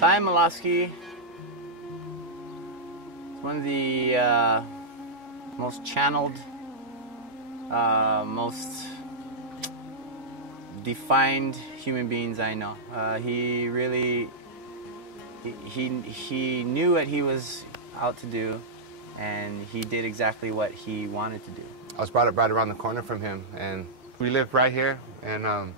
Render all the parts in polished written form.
Sion Milosky is one of the most channeled, most defined human beings I know. He really, he knew what he was out to do, and he did exactly what he wanted to do. I was brought up right around the corner from him, and we lived right here, and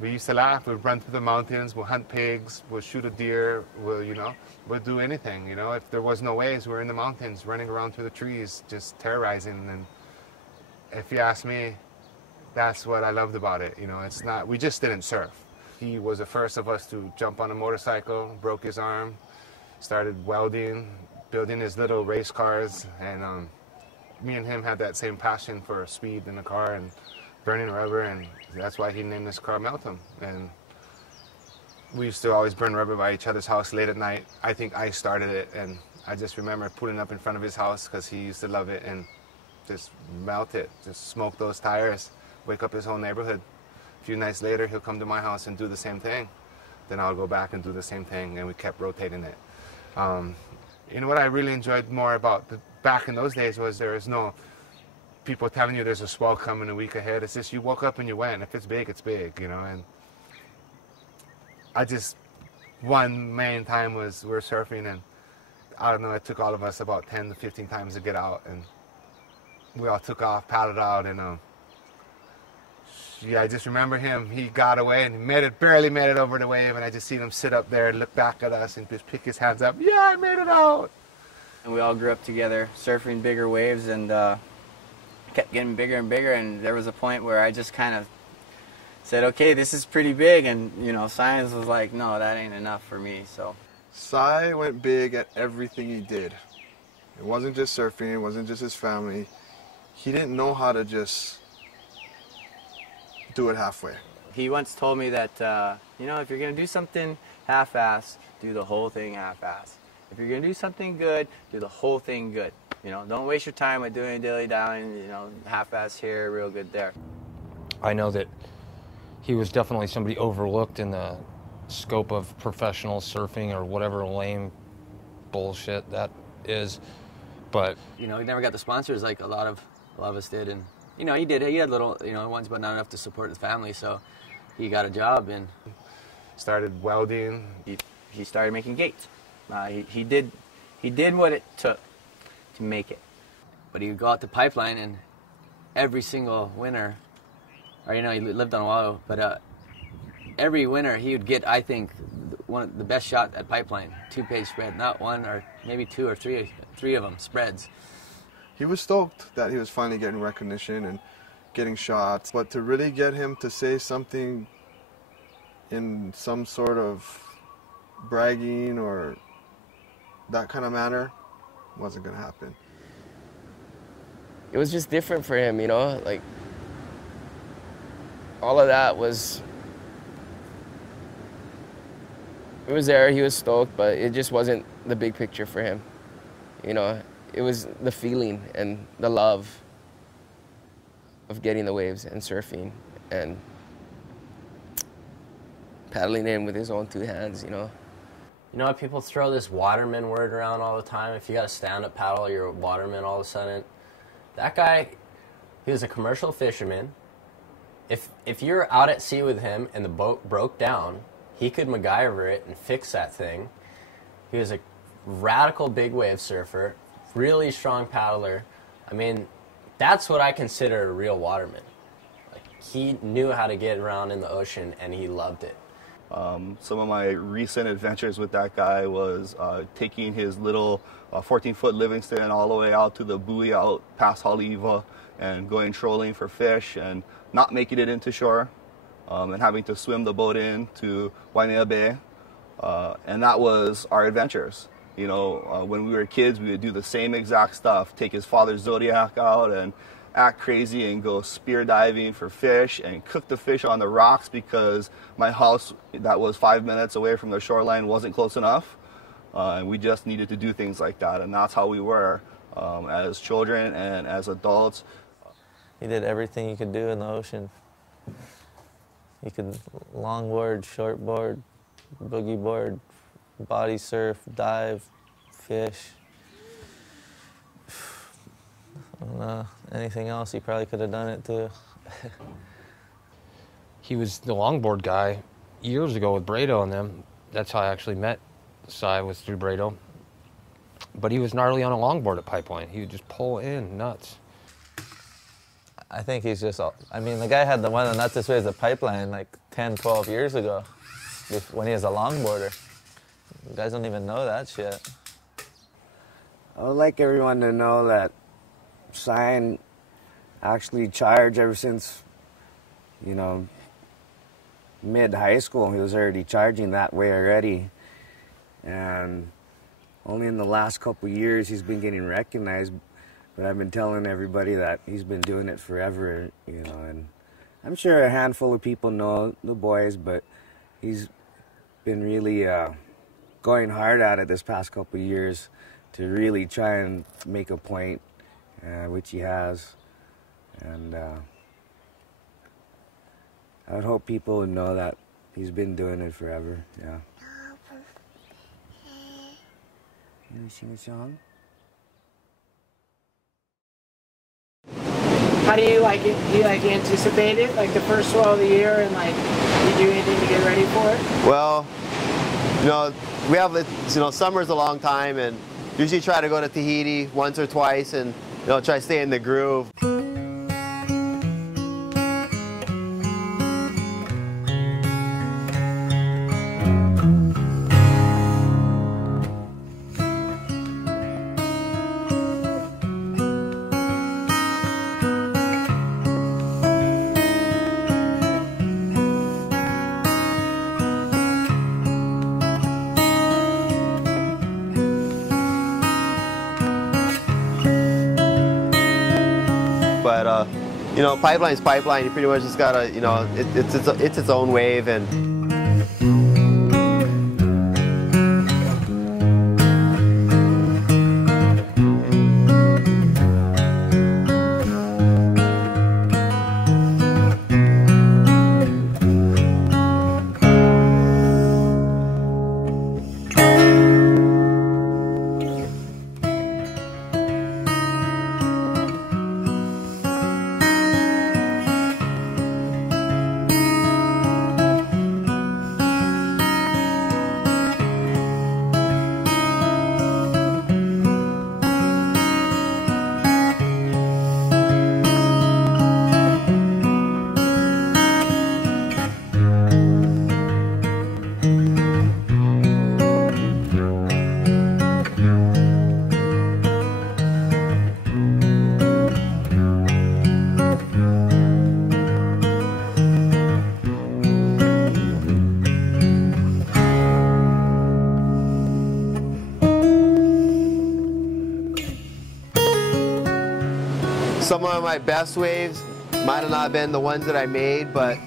we used to laugh. We'd run through the mountains, we'll hunt pigs, we'll shoot a deer, we'll do anything, If there was no waves, we're in the mountains, running around through the trees, just terrorizing. And if you ask me, that's what I loved about it, It's not, we just didn't surf. He was the first of us to jump on a motorcycle, broke his arm, started welding, building his little race cars, and me and him had that same passion for speed in the car and burning rubber, and that's why he named this car Meltem. And we used to always burn rubber by each other's house late at night. I think I started it, and I just remember putting up in front of his house because he used to love it, and just melt it, just smoke those tires, wake up his whole neighborhood. A few nights later, he'll come to my house and do the same thing. Then I'll go back and do the same thing, and we kept rotating it. What I really enjoyed more about back in those days was there was no people telling you there's a swell coming a week ahead. It's just you woke up and you went. If it's big, it's big, And I just, one main time was we're surfing, and I don't know, it took all of us about 10 to 15 times to get out, and we all took off, paddled out, and I just remember him. He got away and barely made it over the wave, and I just seen him sit up there and look back at us and just pick his hands up. Yeah, I made it out. And we all grew up together, surfing bigger waves, and kept getting bigger and bigger. And there was a point where I just kind of said, "Okay, this is pretty big," and Science was like, "No, that ain't enough for me." So, Cy went big at everything he did. It wasn't just surfing. It wasn't just his family. He didn't know how to just do it halfway. He once told me that, if you're going to do something half-ass, do the whole thing half-ass. If you're going to do something good, do the whole thing good. Don't waste your time with doing dilly-dallying, half-ass here, real good there. I know that he was definitely somebody overlooked in the scope of professional surfing or whatever lame bullshit that is, but... he never got the sponsors like a lot of us did, and he did. He had little, ones, but not enough to support his family. So he got a job and started welding. He started making gates. He did what it took to make it. But he would go out to Pipeline, and every single winter, or he lived on Oahu, but every winter he would get, I think, the best shot at Pipeline, 2-page spread, not one or maybe two or three of them spreads. He was stoked that he was finally getting recognition and getting shots, but to really get him to say something in some sort of bragging or that kind of manner wasn't going to happen. It was just different for him, like all of that was, it was there, he was stoked, but it just wasn't the big picture for him, It was the feeling and the love of getting the waves and surfing and paddling in with his own two hands, People throw this waterman word around all the time. If you got a stand-up paddle, you're a waterman all of a sudden. That guy, he was a commercial fisherman. If you're out at sea with him and the boat broke down, he could MacGyver it and fix that thing. He was a radical big wave surfer, really strong paddler. I mean, that's what I consider a real waterman. Like, he knew how to get around in the ocean, and he loved it. Some of my recent adventures with that guy was taking his little 14-foot Livingston all the way out to the buoy out past Haleiwa and going trolling for fish and not making it into shore and having to swim the boat in to Waimea Bay. And that was our adventures. When we were kids, we would do the same exact stuff, take his father's Zodiac out and act crazy and go spear diving for fish and cook the fish on the rocks because my house that was 5 minutes away from the shoreline wasn't close enough. And we just needed to do things like that, and that's how we were as children and as adults. He did everything you could do in the ocean. You could longboard, shortboard, boogie board, body surf, dive, fish. I don't know, anything else, he probably could have done it too. He was the longboard guy years ago with Brendo and them. That's how I actually met Cy, was through Brendo. But he was gnarly on a longboard at Pipeline. He would just pull in nuts. I think he's just, I mean, the guy had the one of the nuts waves at Pipeline like 10, 12 years ago when he was a longboarder. You guys don't even know that shit. I would like everyone to know that Sion actually charged ever since, you know, mid-high school. He was already charging that way already. And only in the last couple years he's been getting recognized. But I've been telling everybody that he's been doing it forever, you know, and I'm sure a handful of people know the boys, but he's been really going hard at it this past couple of years to really try and make a point, which he has. And I would hope people would know that he's been doing it forever, yeah. You want to sing a song? How do you like it? Do you like anticipate it, like the first swell of the year, and like you do anything to get ready for it? Well, you know, we have, you know, summer's a long time, and usually try to go to Tahiti once or twice, and you know, try to stay in the groove. You know, Pipeline's Pipeline. You pretty much just gotta, you know, it's its own wave, and some of my best waves might have not been the ones that I made, but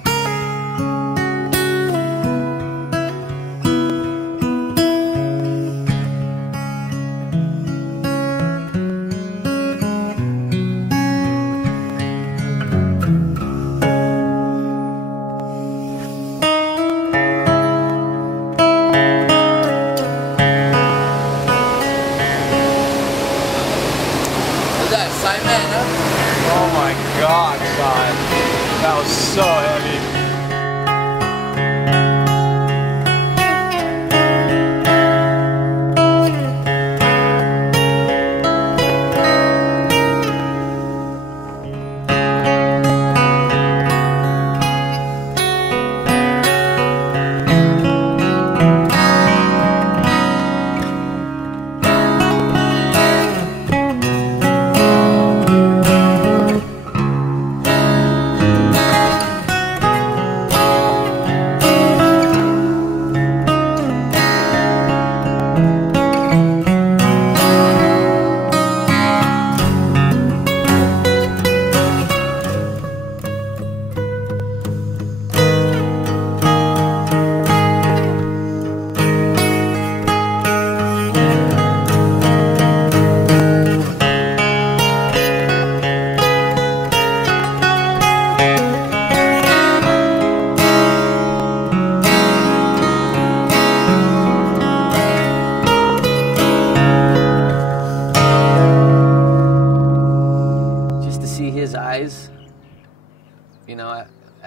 Oh my God, son. That was so heavy.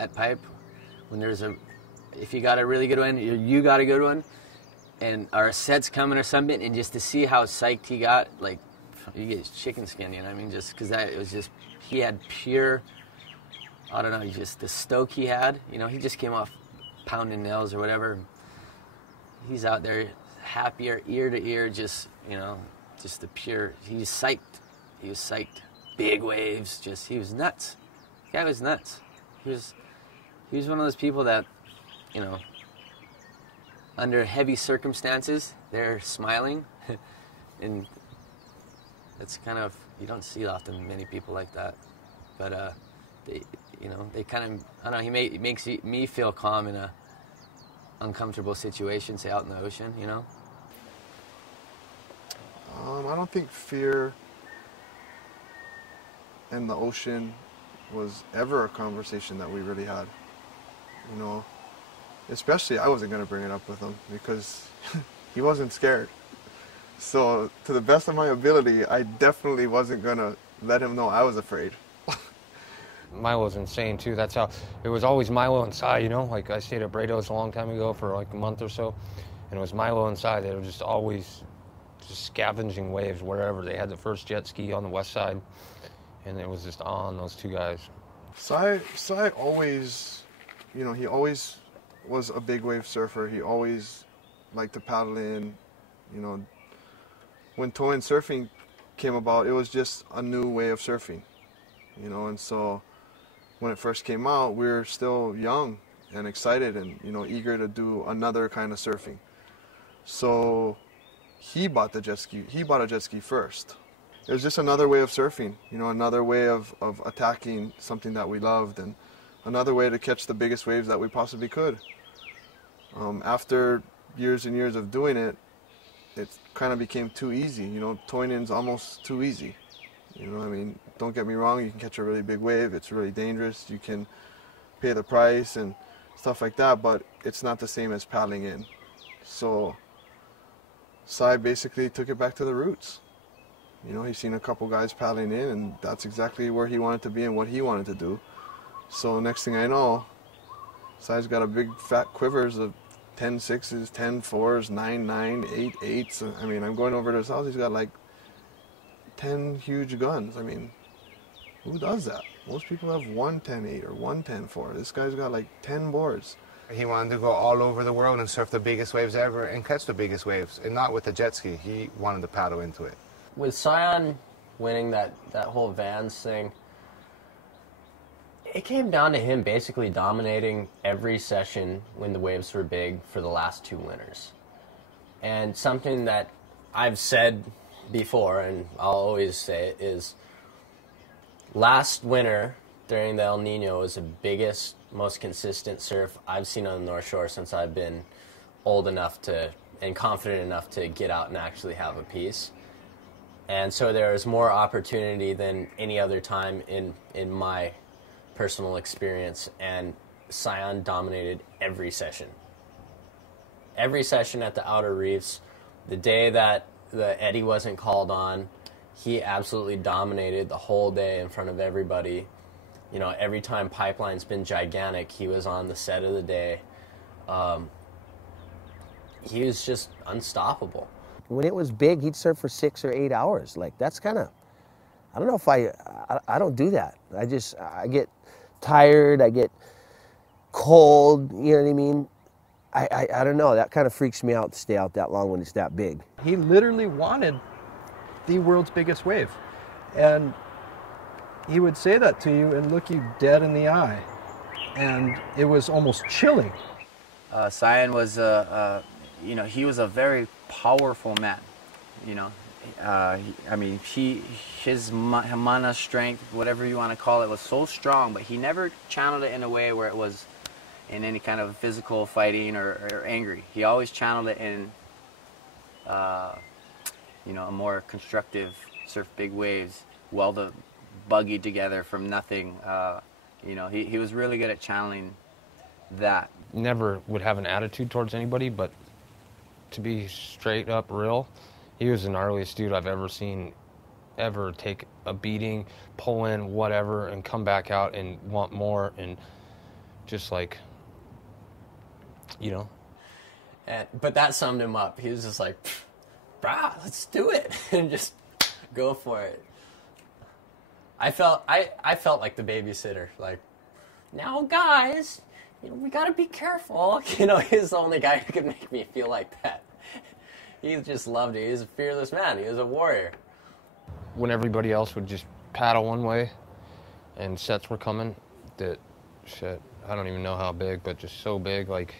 at pipe when if you got a really good one, you got a good one, and our set's coming or something, and just to see how psyched he got, like, you get chicken skin, you know what I mean? Just because it was just, he had pure, I don't know, just the stoke he had. You know, he just came off pounding nails or whatever. He's out there happier, ear to ear, just, you know, just the pure, he's psyched. He was psyched. Big waves, just, he was nuts. The guy was nuts. He was one of those people that, you know, under heavy circumstances, they're smiling. And it's kind of, you don't see often many people like that. But, they, you know, they kind of, I don't know, he makes me feel calm in a uncomfortable situation, say out in the ocean, you know? I don't think fear in the ocean was ever a conversation that we really had. You know, especially I wasn't going to bring it up with him because he wasn't scared. So to the best of my ability, I definitely wasn't going to let him know I was afraid. Milo's insane too. That's how, it was always Milo and Cy, you know? Like I stayed at Brado's a long time ago for like a month or so, and it was Milo and Cy. They were just always just scavenging waves wherever. They had the first jet ski on the west side, and it was just on those two guys. Cy always, you know, he always was a big wave surfer. He always liked to paddle in, you know. When tow and surfing came about, it was just a new way of surfing, you know, and so when it first came out, we were still young and excited and, you know, eager to do another kind of surfing. So he bought the jet ski. He bought a jet ski first. It was just another way of surfing, you know, another way of attacking something that we loved, and another way to catch the biggest waves that we possibly could. After years and years of doing it, it kind of became too easy. You know, towing in's almost too easy. You know what I mean? Don't get me wrong, you can catch a really big wave, it's really dangerous, you can pay the price and stuff like that, but it's not the same as paddling in. So Cy basically took it back to the roots. You know, he's seen a couple guys paddling in, and that's exactly where he wanted to be and what he wanted to do. So next thing I know, Cy's got a big fat quivers of 10 6s, 10 4s, 9 9, 8 8s. I mean, I'm going over to his house, he's got like 10 huge guns. I mean, who does that? Most people have 1 10 8 or 1 10 4. This guy's got like 10 boards. He wanted to go all over the world and surf the biggest waves ever and catch the biggest waves, and not with a jet ski. He wanted to paddle into it. With Sion winning that whole Vans thing, it came down to him basically dominating every session when the waves were big for the last 2 winners. And something that I've said before, and I'll always say it, is last winter during the El Nino was the biggest, most consistent surf I've seen on the North Shore since I've been old enough to and confident enough to get out and actually have a piece. And so there was more opportunity than any other time in my personal experience, and Sion dominated every session. Every session at the outer reefs. The day that the eddy wasn't called on, he absolutely dominated the whole day in front of everybody. You know, every time Pipeline's been gigantic, he was on the set of the day. He was just unstoppable. When it was big, he'd surf for 6 or 8 hours. Like, that's kind of, I don't know if I don't do that. I get tired, I get cold, you know what I mean? I don't know, that kind of freaks me out to stay out that long when it's that big. He literally wanted the world's biggest wave. And he would say that to you and look you dead in the eye. And it was almost chilling. Sion was you know, he was a very powerful man, you know. I mean, his mana strength, whatever you want to call it, was so strong, but he never channeled it in a way where it was in any kind of physical fighting or angry. He always channeled it in, you know, a more constructive surf big waves, weld a buggy together from nothing. You know, he was really good at channeling that. Never would have an attitude towards anybody, but to be straight up real, he was the gnarliest dude I've ever seen ever take a beating, pull in, whatever, and come back out and want more. And just like, you know. But that summed him up. He was just like, brah, let's do it, and just go for it. I felt like the babysitter. Like, now guys, you know, we gotta be careful. You know, he's the only guy who could make me feel like that. He just loved it. He was a fearless man. He was a warrior. When everybody else would just paddle one way and sets were coming, that shit, I don't even know how big, but just so big, like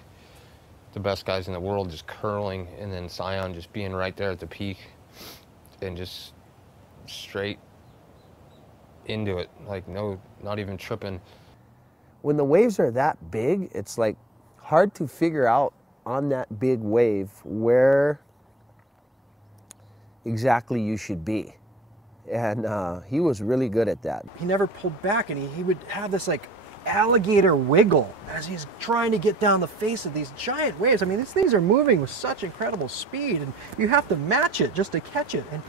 the best guys in the world just curling, and then Sion just being right there at the peak and just straight into it, like no, not even tripping. When the waves are that big, it's like hard to figure out on that big wave where exactly you should be. And he was really good at that. He never pulled back, and he would have this like alligator wiggle as he's trying to get down the face of these giant waves. I mean, these things are moving with such incredible speed, and you have to match it just to catch it. And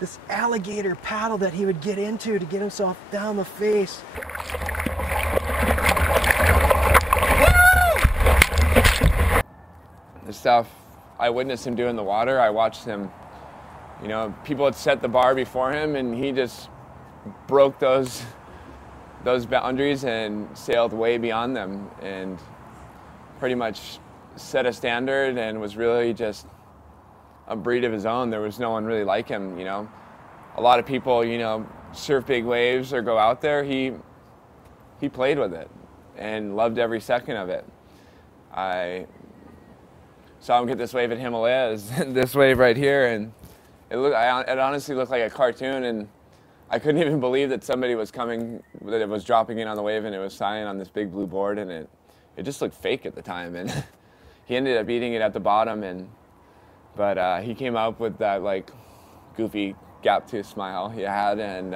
this alligator paddle that he would get into to get himself down the face. The stuff I witnessed him do in the water, I watched him, you know, people had set the bar before him, and he just broke those boundaries and sailed way beyond them, and pretty much set a standard and was really just a breed of his own. There was no one really like him, you know. A lot of people, you know, surf big waves or go out there. He played with it and loved every second of it. I saw him get this wave at Himalayas, this wave right here, and it honestly looked like a cartoon, and I couldn't even believe that somebody was coming, that it was dropping in on the wave, and it was Sion on this big blue board, and it just looked fake at the time, and he ended up eating it at the bottom, but he came up with that like goofy gap tooth smile he had, and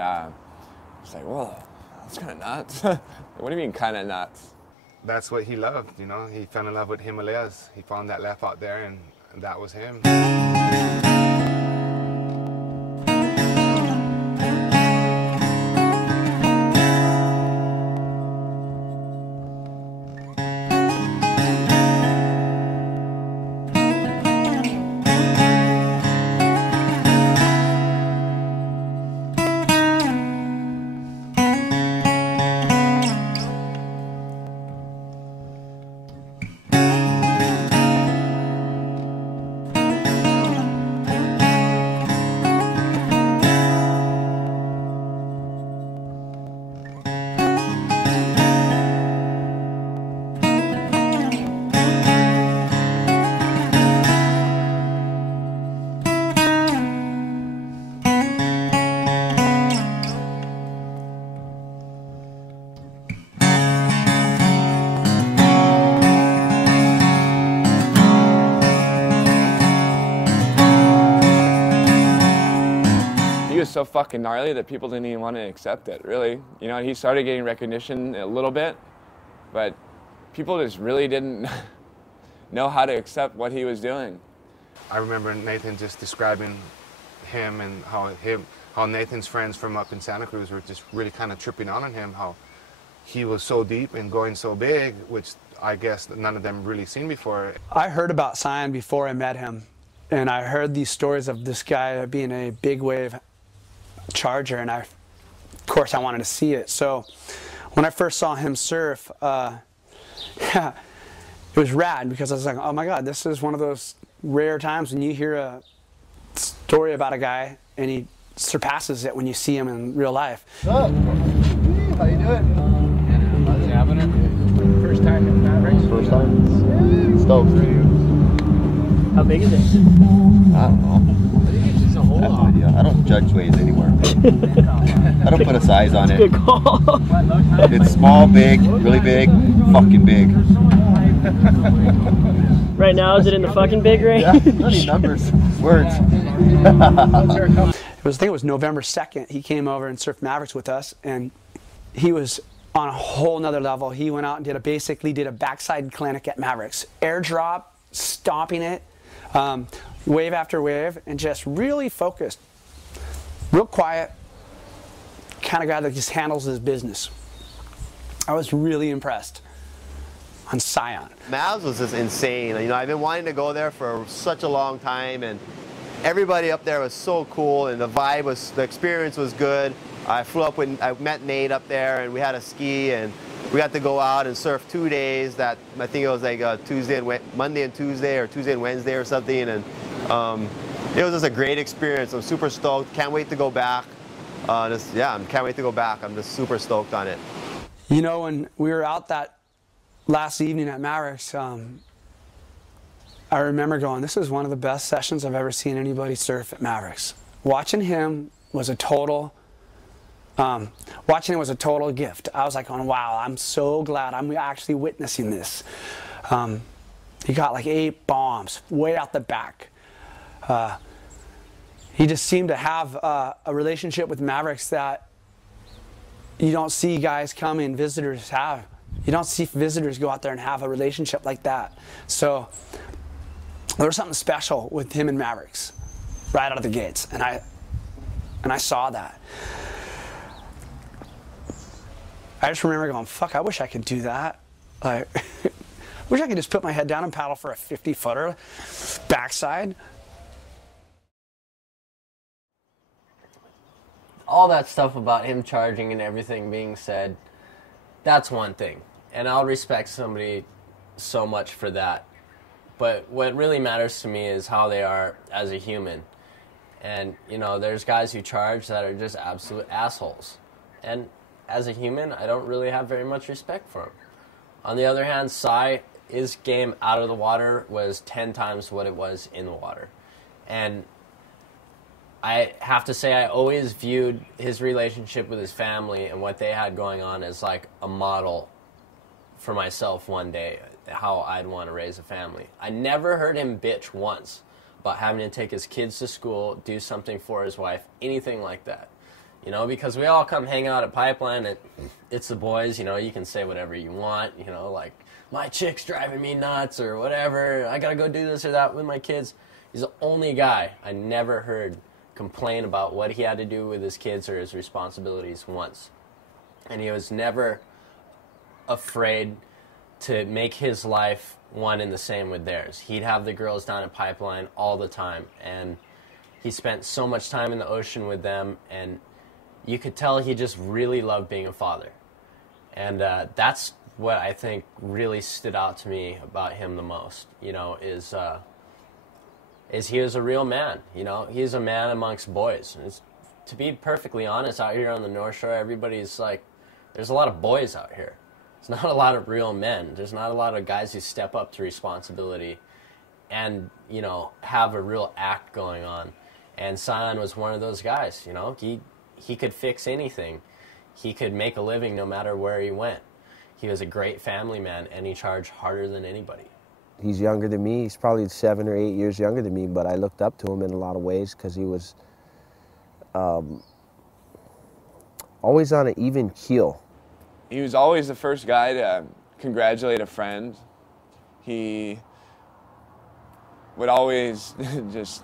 it's like, whoa, that's kind of nuts. What do you mean kind of nuts? That's what he loved, you know. He fell in love with Himalayas. He found that left out there, and that was him. So fucking gnarly that people didn't even want to accept it, really. You know, he started getting recognition a little bit, but people just really didn't know how to accept what he was doing. I remember Nathan just describing him and how Nathan's friends from up in Santa Cruz were just really kind of tripping on him, how he was so deep and going so big, which I guess none of them really seen before. I heard about Sion before I met him, and I heard these stories of this guy being a big wave charger, and of course I wanted to see it. So when I first saw him surf, yeah, it was rad, because I was like, oh my god, this is one of those rare times when you hear a story about a guy and he surpasses it when you see him in real life. Oh, how you doing? How's it happening? First time in Mavericks? First time? Stoked. How big is it? I don't know. I have no idea. I don't judge waves anymore. I don't put a size on it. Good call. It's small, big, really big, fucking big. Right now, is it in the fucking big range? Yeah, funny numbers, words. I think it was November 2nd. He came over and surfed Mavericks with us, and he was on a whole nother level. He went out and basically did a backside clinic at Mavericks. Airdrop, stomping it. Wave after wave, and just really focused, real quiet, kind of guy that just handles his business. I was really impressed. on Sion. Mavs was just insane. You know, I've been wanting to go there for such a long time, and everybody up there was so cool, and the experience was good. I met Nate up there, and we had a ski, and we got to go out and surf 2 days. I think it was like Monday and Tuesday, or Tuesday and Wednesday or something, and it was just a great experience. I'm super stoked. Can't wait to go back. Can't wait to go back. I'm just super stoked on it. You know, when we were out that last evening at Marverics, I remember going, this is one of the best sessions I've ever seen anybody surf at Marverics. Watching him was a total gift. I was like, oh, wow, I'm so glad I'm actually witnessing this. He got like 8 bombs way out the back. He just seemed to have a relationship with Marverics that you don't see guys coming, visitors have. You don't see visitors go out there and have a relationship like that. So there was something special with him and Marverics right out of the gates, and I saw that. I just remember going, fuck, I wish I could do that. Like, wish I could just put my head down and paddle for a 50-footer backside. All that stuff about him charging and everything being said, that's one thing. And I'll respect somebody so much for that. But what really matters to me is how they are as a human. And, you know, there's guys who charge that are just absolute assholes. And as a human, I don't really have very much respect for him. On the other hand, his game out of the water was 10 times what it was in the water. And I have to say, I always viewed his relationship with his family and what they had going on as like a model for myself one day, how I'd want to raise a family. I never heard him bitch once about having to take his kids to school, do something for his wife, anything like that. You know, because we all come hang out at Pipeline, and it's the boys, you know, you can say whatever you want, you know, like, my chick's driving me nuts or whatever, I gotta go do this or that with my kids. He's the only guy I never heard complain about what he had to do with his kids or his responsibilities once. And he was never afraid to make his life one and the same with theirs. He'd have the girls down at Pipeline all the time, and he spent so much time in the ocean with them, and you could tell he just really loved being a father. And that's what I think really stood out to me about him the most, you know, is he was a real man. You know, he's a man amongst boys. And to be perfectly honest, out here on the North Shore, everybody's like, there's a lot of boys out here. There's not a lot of real men. There's not a lot of guys who step up to responsibility and, you know, have a real act going on. And Sion was one of those guys, you know. He could fix anything. He could make a living no matter where he went. He was a great family man, and he charged harder than anybody. He's younger than me. He's probably 7 or 8 years younger than me, but I looked up to him in a lot of ways because he was always on an even keel. He was always the first guy to congratulate a friend. He would always just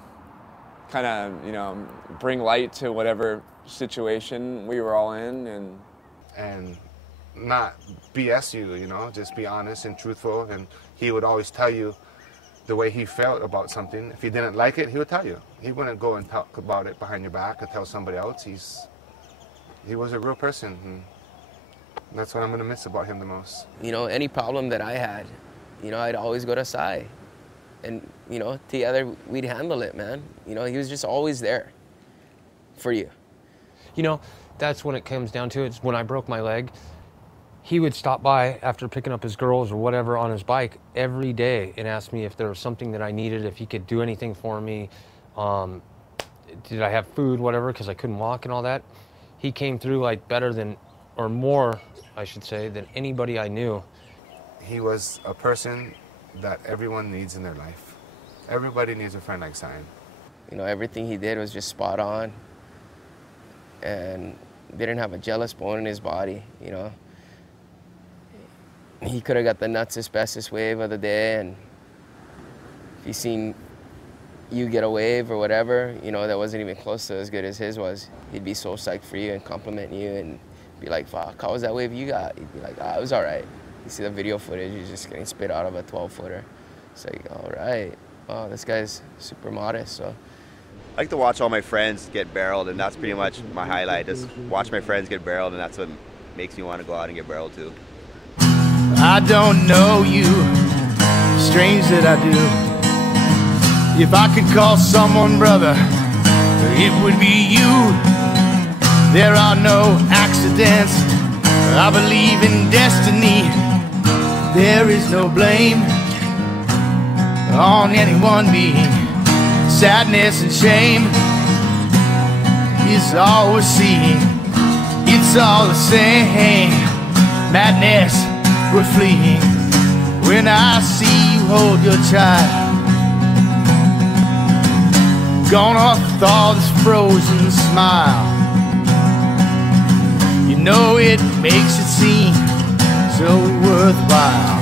kind of, you know, bring light to whatever situation we were all in, and not BS you, you know, just be honest and truthful. And he would always tell you the way he felt about something. If he didn't like it, he would tell you. He wouldn't go and talk about it behind your back and tell somebody else. He was a real person, and that's what I'm gonna miss about him the most. You know, any problem that I had, you know, I'd always go to Cy, and you know, together we'd handle it, man. You know, he was just always there for you. You know, that's when it comes down to it. It's when I broke my leg, he would stop by after picking up his girls or whatever on his bike every day and ask me if there was something that I needed, if he could do anything for me. Did I have food, whatever, because I couldn't walk and all that. He came through like better than, or more, I should say, than anybody I knew. He was a person that everyone needs in their life. Everybody needs a friend like Sion. You know, everything he did was just spot on, and didn't have a jealous bone in his body, you know. He could have got the nutsest, bestest wave of the day, and if he seen you get a wave or whatever, you know, that wasn't even close to as good as his was, he'd be so psyched for you and compliment you and be like, fuck, how was that wave you got? He'd be like, it was all right. You see the video footage, he's just getting spit out of a 12-footer. It's like, all right, wow, this guy's super modest. So I like to watch all my friends get barreled, and that's pretty much my highlight. Just watch my friends get barreled, and that's what makes me want to go out and get barreled too. I don't know you, strange that I do. If I could call someone brother, it would be you. There are no accidents, I believe in destiny. There is no blame on anyone being. Sadness and shame is all we're seeing. It's all the same. Madness, we're fleeing. When I see you hold your child, gone off with all this frozen smile. You know it makes it seem so worthwhile.